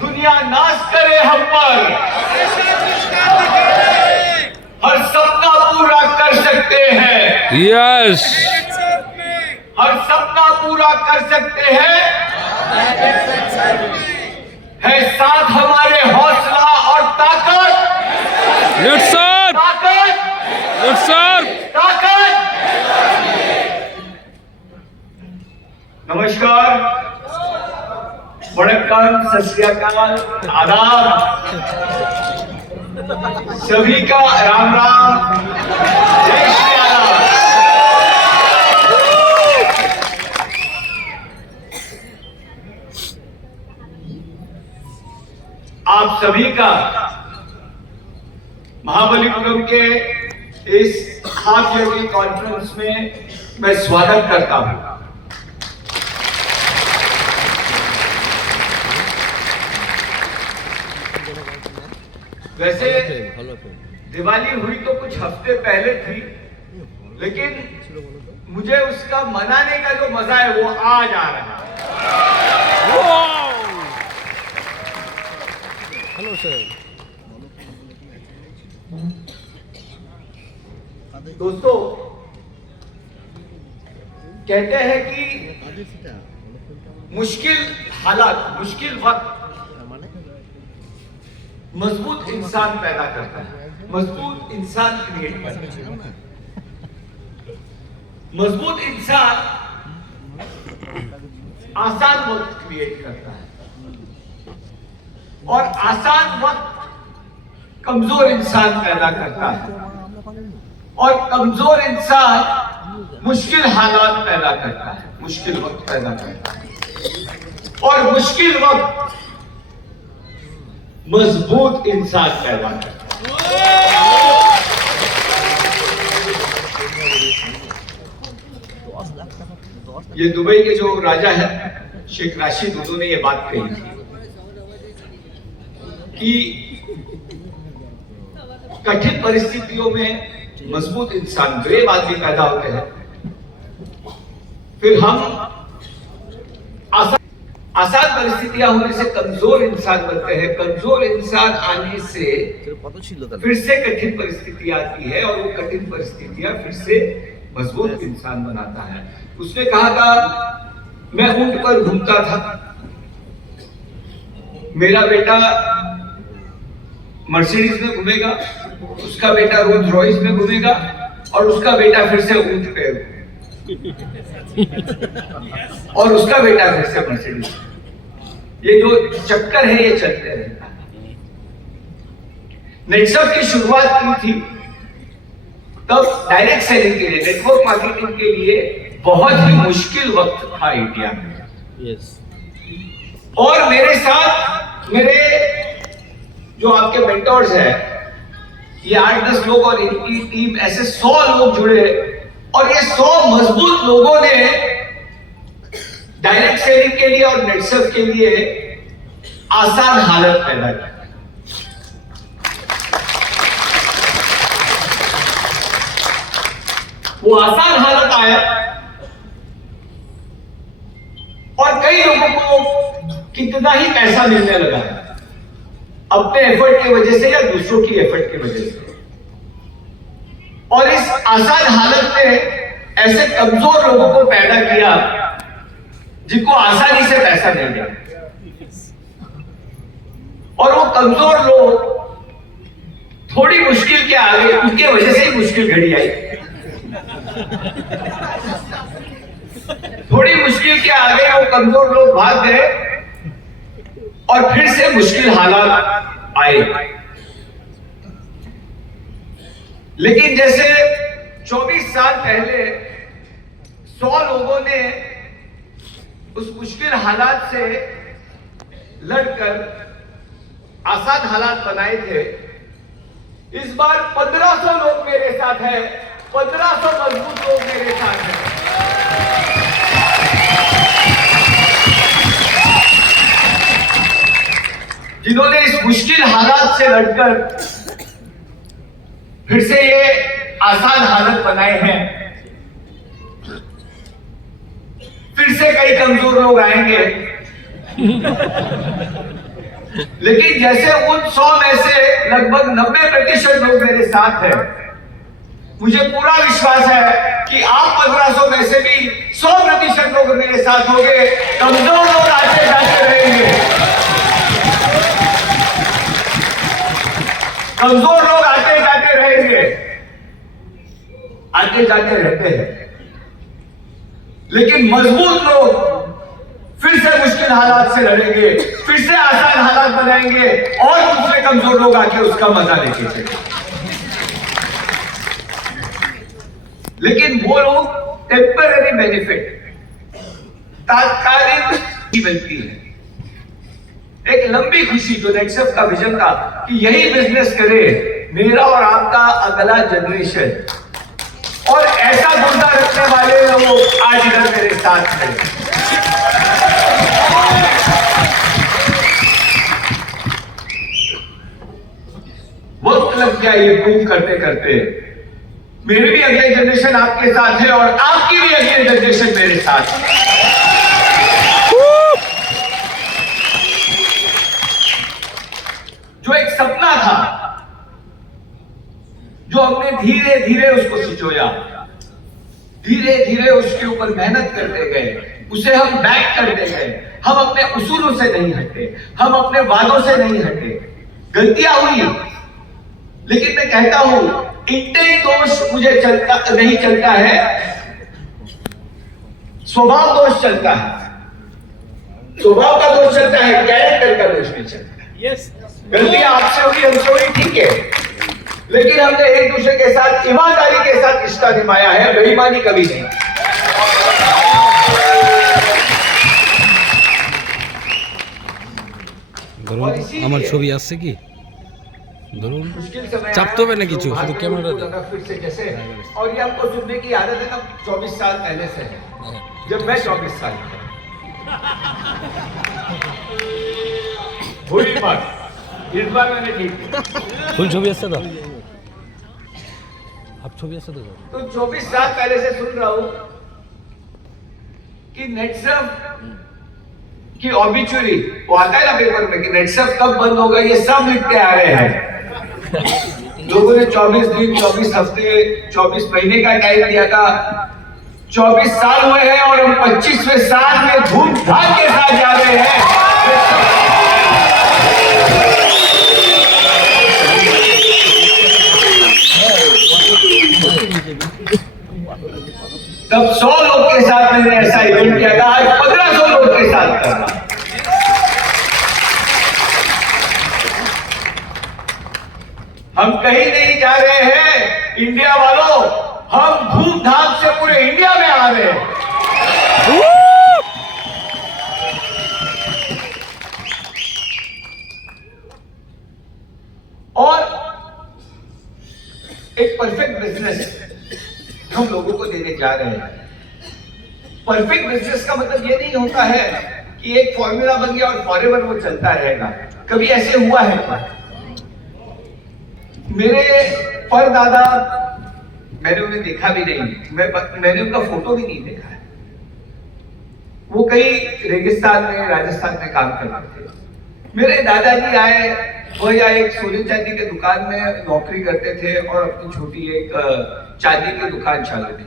दुनिया नाश करे हम पर, हर सपना पूरा कर सकते हैं। यस, हर सपना पूरा कर सकते हैं। है साथ हमारे हौसला और ताकत, यस सर, ताकत, यस सर। ताकत। नमस्कार, वणक्कम, सत श्री अकाल, आदाब, सभी का राम राम, जय श्री राम। आप सभी का महाबलीपुरम के इस हाफ ईयरली कॉन्फ्रेंस में मैं स्वागत करता हूं। वैसे दिवाली हुई तो कुछ हफ्ते पहले थी, लेकिन मुझे उसका मनाने का जो मजा है वो आज आ रहा है। Hello sir. दोस्तों, कहते हैं कि मुश्किल हालात, मुश्किल वक्त मजबूत इंसान पैदा करता है, मजबूत इंसान क्रिएट करता है। मजबूत इंसान आसान वक्त क्रिएट करता है और आसान वक्त कमजोर इंसान पैदा करता है और कमजोर इंसान मुश्किल हालात पैदा करता है, मुश्किल वक्त पैदा करता है और मुश्किल वक्त मजबूत इंसान पैदा करता है। ये दुबई के जो राजा है शेख राशिद, उन्होंने ये बात कही थी कि कठिन परिस्थितियों में मजबूत इंसान, ब्रेव आदमी पैदा होते हैं, फिर हम आसान परिस्थितियां होने से कमजोर इंसान बनते हैं, कमजोर इंसान आने से फिर से कठिन परिस्थिति आती है और वो कठिन परिस्थितियां फिर से मजबूत इंसान बनाता है। उसने कहा था, मैं ऊंट पर घूमता था, मेरा बेटा मर्सिडीज में घूमेगा, उसका बेटा रोल्स रॉयस में घूमेगा और उसका बेटा फिर से ऊंट पे और उसका बेटा फिर से मर्सिडीज। ये जो चक्कर है ये चलते रहता है। नेटसर्फ की शुरुआत की थी तब डायरेक्ट सेलिंग के लिए, नेटवर्क मार्केटिंग के लिए बहुत ही मुश्किल वक्त था इंडिया में। यस। और मेरे साथ मेरे जो आपके मेंटर्स हैं, ये 8-10 लोग और इनकी टीम, ऐसे 100 लोग जुड़े और ये 100 मजबूत लोगों ने डायरेक्ट सेलिंग के लिए और नेटसर्फ के लिए आसान हालत पैदा की। वो आसान हालत आया और कई लोगों को कितना ही पैसा मिलने लगा अपने एफर्ट की वजह से या दूसरों की एफर्ट की वजह से। और इस आसान हालत ने ऐसे कमजोर लोगों को पैदा किया जिनको आसानी से पैसा मिल जाए, और वो कमजोर लोग थोड़ी मुश्किल के आगे, उनके वजह से ही मुश्किल घड़ी आई, थोड़ी मुश्किल के आगे वो कमजोर लोग भाग गए और फिर से मुश्किल हालात आए। लेकिन जैसे 24 साल पहले 100 लोगों ने उस मुश्किल हालात से लड़कर आसान हालात बनाए थे, इस बार 1500 लोग मेरे साथ हैं, 1500 मजबूत लोग मेरे साथ हैं। जिन्होंने इस मुश्किल हालात से लड़कर फिर से ये आसान हालत बनाए हैं। फिर से कई कमजोर लोग आएंगे लेकिन जैसे उन 100 में से लगभग 90% लोग मेरे साथ हैं, मुझे पूरा विश्वास है कि आप 1500 में से भी 100% लोग मेरे साथ होंगे। कमजोर लोग आते जाते रहेंगे, कमजोर लोग आते जाते रहेंगे, आते जाते रहते हैं, लेकिन मजबूत लोग फिर से मुश्किल हालात से लड़ेंगे, फिर से आसान हालात बनाएंगे और दूसरे कमजोर लोग आके उसका मजा लेके चलेंगे। लेकिन वो लोग टेम्पररी बेनिफिट, तात्कालिक मिलती है। एक लंबी खुशी जो नेक्सफ का विजन था कि यही बिजनेस करे मेरा और आपका अगला जनरेशन, और ऐसा मुद्दा रखने वाले लोग आज इधर मेरे साथ हैं। वक्त लग गया ये प्रूव करते करते। मेरी भी अगली जनरेशन आपके साथ है और आपकी भी अगली जनरेशन मेरे साथ है। जो एक सपना था, जो हमने धीरे धीरे उसको सिंचोया, धीरे धीरे उसके ऊपर मेहनत करते गए, उसे हम बैक करते गए। हम अपने उसूलों से नहीं हटे, हम अपने वादों से नहीं हटे। गलतियां हुई, लेकिन मैं कहता हूं इंटेंट दोष मुझे नहीं चलता है, स्वभाव दोष चलता है। स्वभाव का दोष चलता है, कैरेक्टर का दोष नहीं चलता है। गलतियां आपसे होगी, हमसे होगी, ठीक है, लेकिन हमने एक दूसरे के साथ ईमानदारी के साथ रिश्ता निभाया है, बेईमानी कभी नहीं। আমার ছবি আসছে কি ধরুন চাপ তো হবে না কিছু শুধু ক্যামেরাটা फिर से जैसे, और ये हमको सुनने की आदत है ना 24 साल पहले से है, जब मैं 24 साल का हुई बात, इस बार मैंने ठीक ফুল ছবি আসছে তো आप ছবি আসছে তো 24 साल पहले से सुन रहा हूं कि नेटसर्फ की ऑबिचुरी, वो आता है ना पेपर में कि नेटसर्फ कब बंद होगा, ये सब लिखते आ रहे हैं। लोगों ने 24 दिन, 24 हफ्ते, 24 महीने का टाइम दिया था। 24 साल हुए हैं और हम 25वें साल में धूमधाम के साथ जा रहे हैं। तब 100 लोग के साथ मैंने ऐसा इवेंट किया था, आज 1500 लोग के साथ कर रहा। हम कहीं नहीं जा रहे हैं इंडिया वालों, हम धूमधाम से पूरे इंडिया में आ रहे हैं। और एक परफेक्ट बिजनेस हम लोगों को देने जा रहे हैं। परफेक्ट बिजनेस का मतलब ये नहीं होता है कि एक फॉर्मूला बन गया और फॉरएवर वो चलता रहेगा। कभी ऐसे हुआ है क्या? मेरे परदादा, मैंने उन्हें देखा भी नहीं, मैंने उनका फोटो भी नहीं देखा है। वो कई रेगिस्तान में, राजस्थान में काम करते थे। मेरे दादाजी आए, वो या एक सोने चांदी के दुकान में नौकरी करते थे और अपनी छोटी एक चांदी की दुकान चालू की।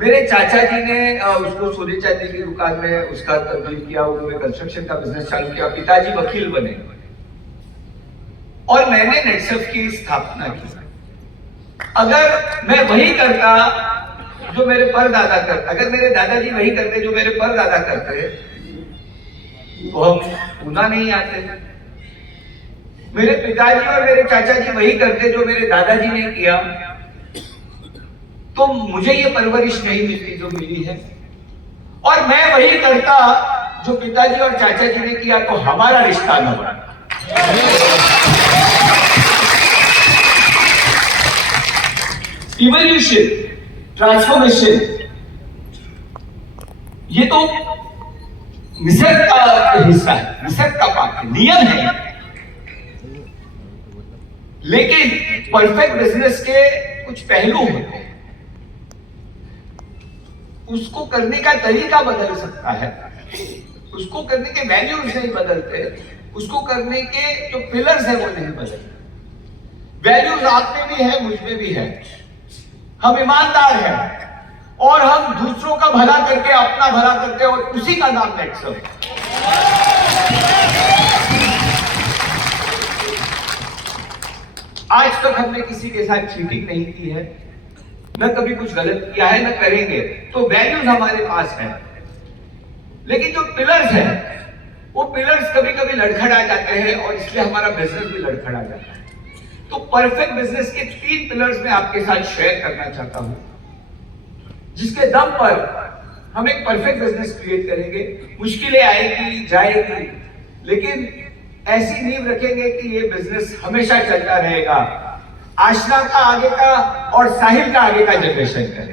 मेरे चाचा जी ने उसको सोने चांदी की दुकान में उसका तब्दील किया, उन्होंने कंस्ट्रक्शन का बिजनेस चालू किया। पिताजी वकील बने और मैंने नेटसर्फ की स्थापना की। अगर मैं वही करता जो मेरे परदादा करते, अगर मेरे दादाजी वही करते जो मेरे परदादा करते, तो हम पुनः नहीं आते। मेरे पिताजी और मेरे चाचा जी वही करते जो मेरे दादाजी ने किया, तो मुझे ये परवरिश नहीं मिलती जो मिली है। और मैं वही करता जो पिताजी और चाचा जी ने किया, तो हमारा रिश्ता न बना। इवोल्यूशन, ट्रांसफॉर्मेशन, ये तो निसर्ग का हिस्सा है, निसर्ग का पार्ट है, नियम है। लेकिन परफेक्ट बिजनेस के कुछ पहलू होते हैं, उसको करने का तरीका बदल सकता है, उसको करने के वैल्यूज नहीं बदलते, उसको करने के जो पिलर्स है वो नहीं बदले। वैल्यूज आप में भी है, मुझ में भी है। हम ईमानदार हैं और हम दूसरों का भला करके अपना भला करते हैं और उसी का नाम नेक्सम। आज तक हमने किसी के साथ चीटिंग नहीं की है, न कभी कुछ गलत किया है, न करेंगे। तो वैल्यूज हमारे पास है, लेकिन जो पिलर्स हैं वो पिलर्स कभी कभी लड़खड़ा जाते हैं और इसलिए हमारा बिजनेस भी लड़खड़ा जाता है। तो परफेक्ट बिजनेस के 3 पिलर्स मैं आपके साथ शेयर करना चाहता हूं, जिसके दम पर हम एक परफेक्ट बिजनेस क्रिएट करेंगे। मुश्किलें आएगी जाएगी, लेकिन ऐसी नींव रखेंगे कि ये बिजनेस हमेशा चलता रहेगा। आशना का आगे का और साहिल का आगे का जनरेशन करेगा।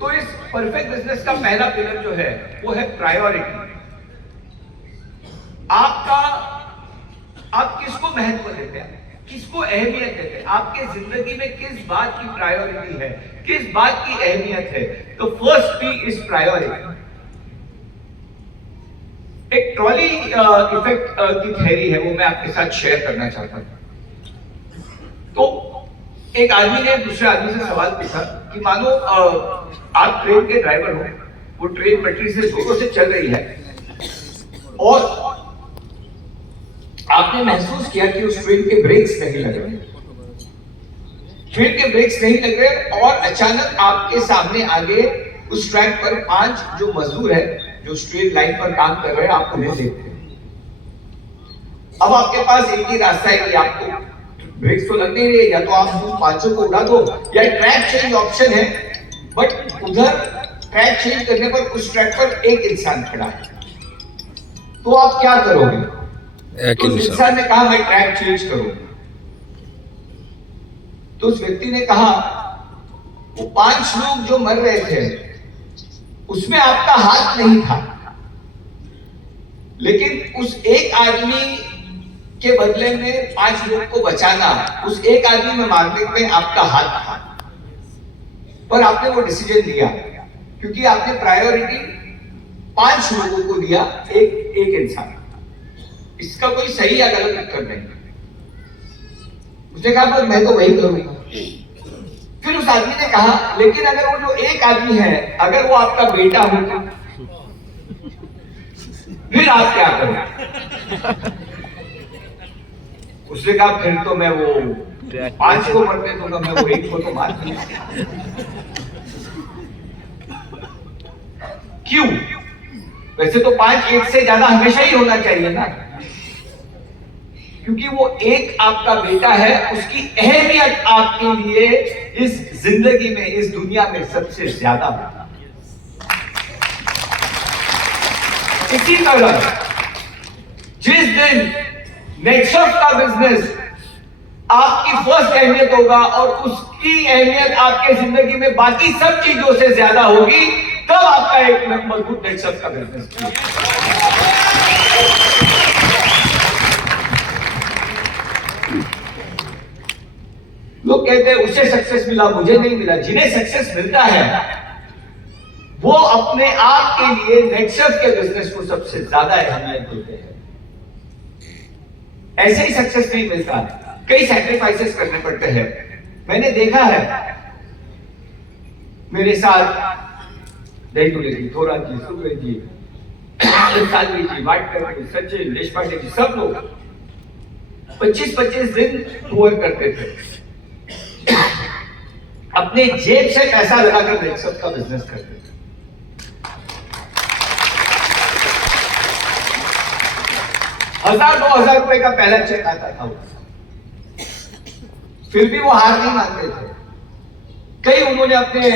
तो इस परफेक्ट बिजनेस का पहला पिलर जो है वो है प्रायोरिटी। आप किसको महत्व देते हैं, किसको अहमियत देते हैं, आपके जिंदगी में किस बात की प्रायोरिटी है, किस बात की अहमियत है। तो फर्स्ट पी इज प्रायोरिटी। एक ट्रॉली इफेक्ट की थ्योरी है, वो मैं आपके साथ शेयर करना चाहता हूं। तो एक आदमी ने दूसरे आदमी से सवाल पूछा कि मानो आप ट्रेन के ड्राइवर हो, वो ट्रेन पटरी से जोरों से चल रही है और आपने महसूस किया कि उस ट्रेन के ब्रेक्स नहीं लग रहे, ट्रेन के ब्रेक्स नहीं लग रहे और अचानक आपके सामने आगे उस ट्रैक पर 5 जो मजदूर है जो स्ट्रेट लाइन पर काम कर रहे हैं, आप उन्हें देखते हैं। अब आपके पास एक ही रास्ता है कि आपको ब्रेक्स तो लग नहीं रहे, या तो आप उन 5 को उड़ा दो या ट्रैक चेंज ऑप्शन है। बट उधर ट्रैक चेंज करने पर उस ट्रैक पर एक इंसान खड़ा है, तो आप क्या करोगे? तो उस इंसान ने कहा मैं ट्रैक चेंज करूंगा। तो उस व्यक्ति ने कहा वो 5 लोग जो मर रहे थे उसमें आपका हाथ नहीं था, लेकिन उस एक आदमी के बदले में 5 लोग को बचाना, उस एक आदमी में मारने में आपका हाथ था। पर आपने वो डिसीजन लिया क्योंकि आपने प्रायोरिटी 5 लोगों को दिया, एक इंसान। इसका कोई सही या गलत उत्तर नहीं। उसने कहा मैं तो वही करूंगा। फिर उस आदमी ने कहा लेकिन अगर वो जो एक आदमी है, अगर वो आपका बेटा होता, फिर आप क्या करोगे? उसने कहा फिर तो मैं वो 5 को मरने दूंगा, मैं वो 1 को तो मार दूंगा। क्यों? वैसे तो 5 1 से ज्यादा हमेशा ही होना चाहिए ना, क्योंकि वो एक आपका बेटा है, उसकी अहमियत आपके लिए इस जिंदगी में, इस दुनिया में सबसे ज्यादा है। इसी तरह जिस दिन नेक्सस का बिजनेस आपकी फर्स्ट अहमियत होगा और उसकी अहमियत आपके जिंदगी में बाकी सब चीजों से ज्यादा होगी, तब आपका एक मजबूत नेक्सस का बिजनेस। लोग कहते हैं उसे सक्सेस मिला, मुझे नहीं मिला। जिन्हें सक्सेस मिलता है वो अपने आप के लिए नेक्सस के बिजनेस को सबसे ज्यादा अहमियत देते हैं। ऐसे ही सक्सेस नहीं मिलता, कई सैक्रिफाइसेस करने पड़ते हैं। मैंने देखा है मेरे साथ दैतुले जी, थोरा जी, सुब्रे जी, सालवी जी, वाटकर जी, सचिन, देशपांडे जी, सब लोग 25-25 दिन टूर करते थे, अपने जेब से पैसा लगाकर नेक्सस का बिजनेस करते थे। $1000-2000 रुपए का पहला चेक आता था, फिर भी वो हार नहीं मानते थे। कई उन्होंने अपने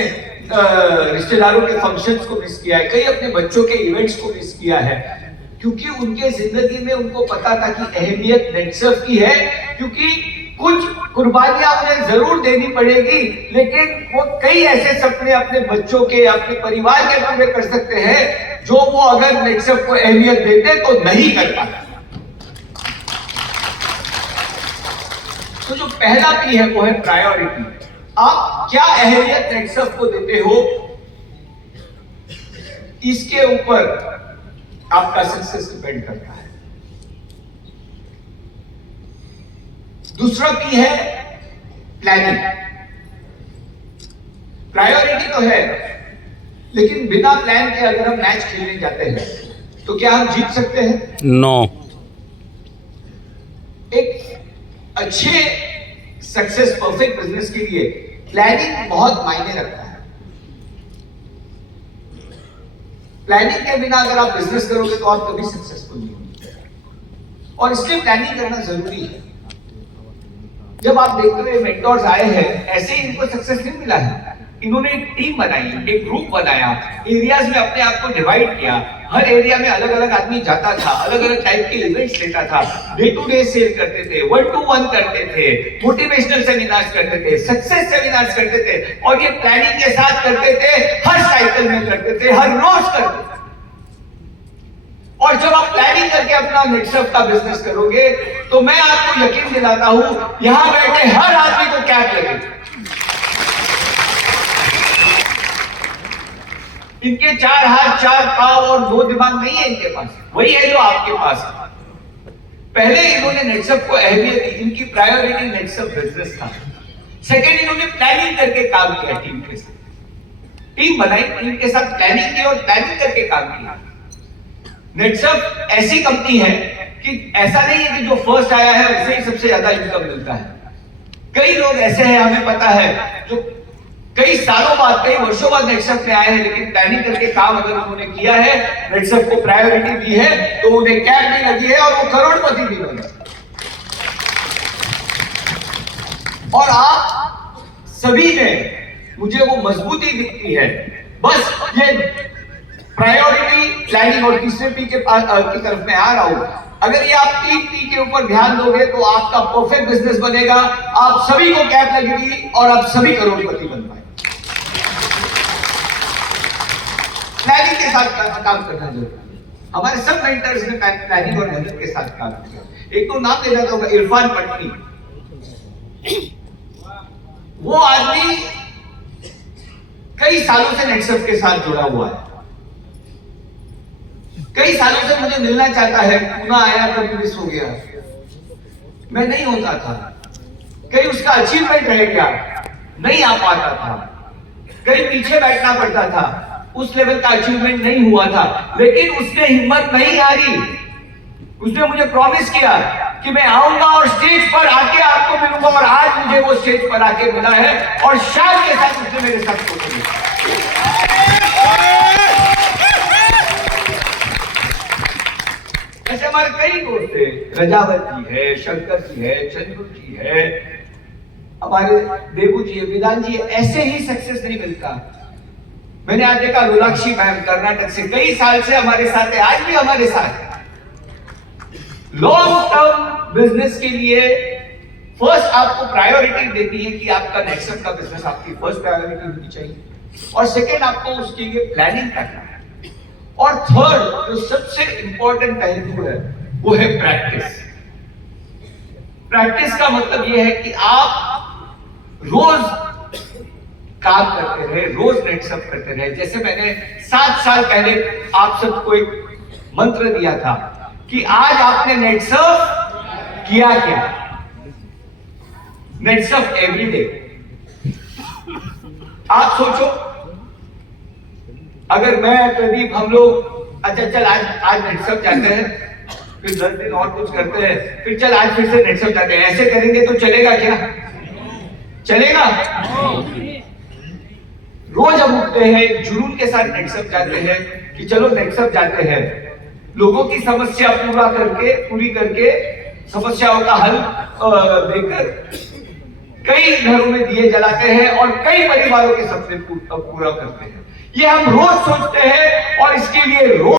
रिश्तेदारों के फंक्शंस को मिस किया है, कई अपने बच्चों के इवेंट्स को मिस किया है, क्योंकि उनके जिंदगी में उनको पता था कि अहमियत नेक्सस की है। क्योंकि कुछ कुर्बानियां उन्हें जरूर देनी पड़ेगी, लेकिन वो कई ऐसे सपने अपने बच्चों के, अपने परिवार के पूरे कर सकते हैं जो वो अगर नेक्सस को अहमियत देते तो नहीं कर पाते। तो जो पहला पी है वो है प्रायोरिटी। आप क्या अहमियत नेक्सस को देते हो, इसके ऊपर आपका सक्सेस डिपेंड करता है। दूसरा पी है प्लानिंग। प्रायोरिटी तो है, लेकिन बिना प्लान के अगर हम मैच खेलने जाते हैं तो क्या हम जीत सकते हैं? नो। एक अच्छे सक्सेस परफेक्ट बिजनेस के लिए प्लानिंग बहुत मायने रखता है। प्लानिंग के बिना अगर आप बिजनेस करोगे तो आप कभी सक्सेसफुल नहीं होंगे, और इसलिए प्लानिंग करना जरूरी है। जब आप देखते हुए मेंटोर्स आए हैं, ऐसे ही इनको सक्सेस नहीं मिला है। इन्होंने एक टीम बनाई, एक ग्रुप बनाया, एरियाज में अपने आप को डिवाइड किया। हर एरिया में अलग अलग आदमी जाता था, अलग अलग टाइप के इवेंट्स लेता था, डे टू डे सेल करते थे, 1-to-1 करते थे, मोटिवेशनल सेमिनार्स करते थे, सक्सेस सेमिनार्स करते थे, और ये प्लानिंग के साथ करते थे, हर साइकिल में करते थे, हर रोज करते थे। और जब आप प्लानिंग करके अपना नेटसर्फ का बिजनेस करोगे तो मैं आपको यकीन दिलाता हूं, यहां बैठे हर आदमी को कैप लगेगी। इनके 4 हाथ 4 पांव और 2 दिमाग नहीं है इनके पास, वही है जो आपके पास है। पहले इन्होंने नेटसर्फ को अहमियत दी, इनकी प्रायोरिटी नेटसर्फ बिजनेस था। सेकंड, इन्होंने प्लानिंग करके काम किया, टीम के साथ टीम बनाई, टीम के साथ प्लानिंग की और प्लानिंग करके काम किया। नेटसर्फ ऐसी कंपनी है कि ऐसा नहीं है कि जो फर्स्ट आया है उसे ही सबसे ज्यादा इनकम मिलता है। कई लोग ऐसे हैं, हमें पता है, जो कई सालों बाद, कई वर्षों बाद नेटसर्फ में आए हैं, लेकिन प्लानिंग करके काम अगर उन्होंने किया है, नेटसर्फ को प्रायोरिटी दी है, तो उन्हें कैप भी लगी है और वो करोड़पति भी बने। और आप सभी में मुझे वो मजबूती दिखती है। बस ये प्रायोरिटी, प्लानिंग और तीसरे पी की तरफ मैं आ रहा हूं। अगर ये आप 3 पी के ऊपर ध्यान दोगे तो आपका परफेक्ट बिजनेस बनेगा, आप सभी को कैप लगेगी और आप सभी करोड़पति बन पाएंगे। प्लानिंग के साथ काम करना जरूरी है। हमारे सब मेंटर्स ने प्लानिंग और मेहनत के साथ काम किया। एक तो नाम लेना चाहूंगा, इरफान पटनी। वो आदमी कई सालों से नेटसर्फ के साथ जुड़ा हुआ है। कई सालों से मुझे मिलना चाहता है, पुणे आया, कभी मिस हो गया, मैं नहीं होता था। कहीं उसका अचीवमेंट रह गया, नहीं आ पाता था, कहीं पीछे बैठना पड़ता था, उस लेवल का अचीवमेंट नहीं हुआ था। लेकिन उसने हिम्मत नहीं हारी। उसने मुझे प्रॉमिस किया कि मैं आऊंगा और स्टेज पर आके आपको मिलूंगा, और आज मुझे वो स्टेज पर आके मिला है, और शान के साथ उसने मेरे साथ फोटो लिया। ऐसे हमारे कई दोस्त थे, रजावत जी है, शंकर जी है, चंद्रू जी है, हमारे देवू जी है, विधान जी है। ऐसे ही सक्सेस नहीं मिलता। मैंने आज देखा, रुलाक्षी मैम कर्नाटक से कई साल से हमारे साथ है, आज भी हमारे साथ है। लॉन्ग टर्म बिजनेस के लिए फर्स्ट आपको प्रायोरिटी देती है कि आपका नेटसर्फ का बिजनेस आपकी फर्स्ट प्रायोरिटी होनी चाहिए, और सेकेंड आपको उसके लिए प्लानिंग करना है, और थर्ड जो सबसे इंपॉर्टेंट पहलू है वो है प्रैक्टिस। प्रैक्टिस का मतलब यह है कि आप रोज काम करते रहे, रोज नेटसर्फ करते रहे। जैसे मैंने 7 साल पहले आप सबको एक मंत्र दिया था कि आज आपने नेटसर्फ किया क्या? नेटसर्फ एवरीडे। आप सोचो, अगर मैं, प्रदीप, हम लोग अच्छा चल आज नेटसर्फ जाते हैं, फिर 10 दिन और कुछ करते हैं, फिर चल आज फिर से नेटसर्फ जाते हैं, ऐसे करेंगे तो चलेगा क्या? चलेगा? रोज हम उठते हैं, जुनून के साथ नेटसर्फ जाते हैं कि चलो नेटसर्फ जाते हैं, लोगों की समस्या पूरी करके समस्याओं का हल देकर कई घरों में दिए जलाते हैं और कई परिवारों के सपने पूरा करते हैं। ये हम रोज सोचते हैं और इसके लिए रोज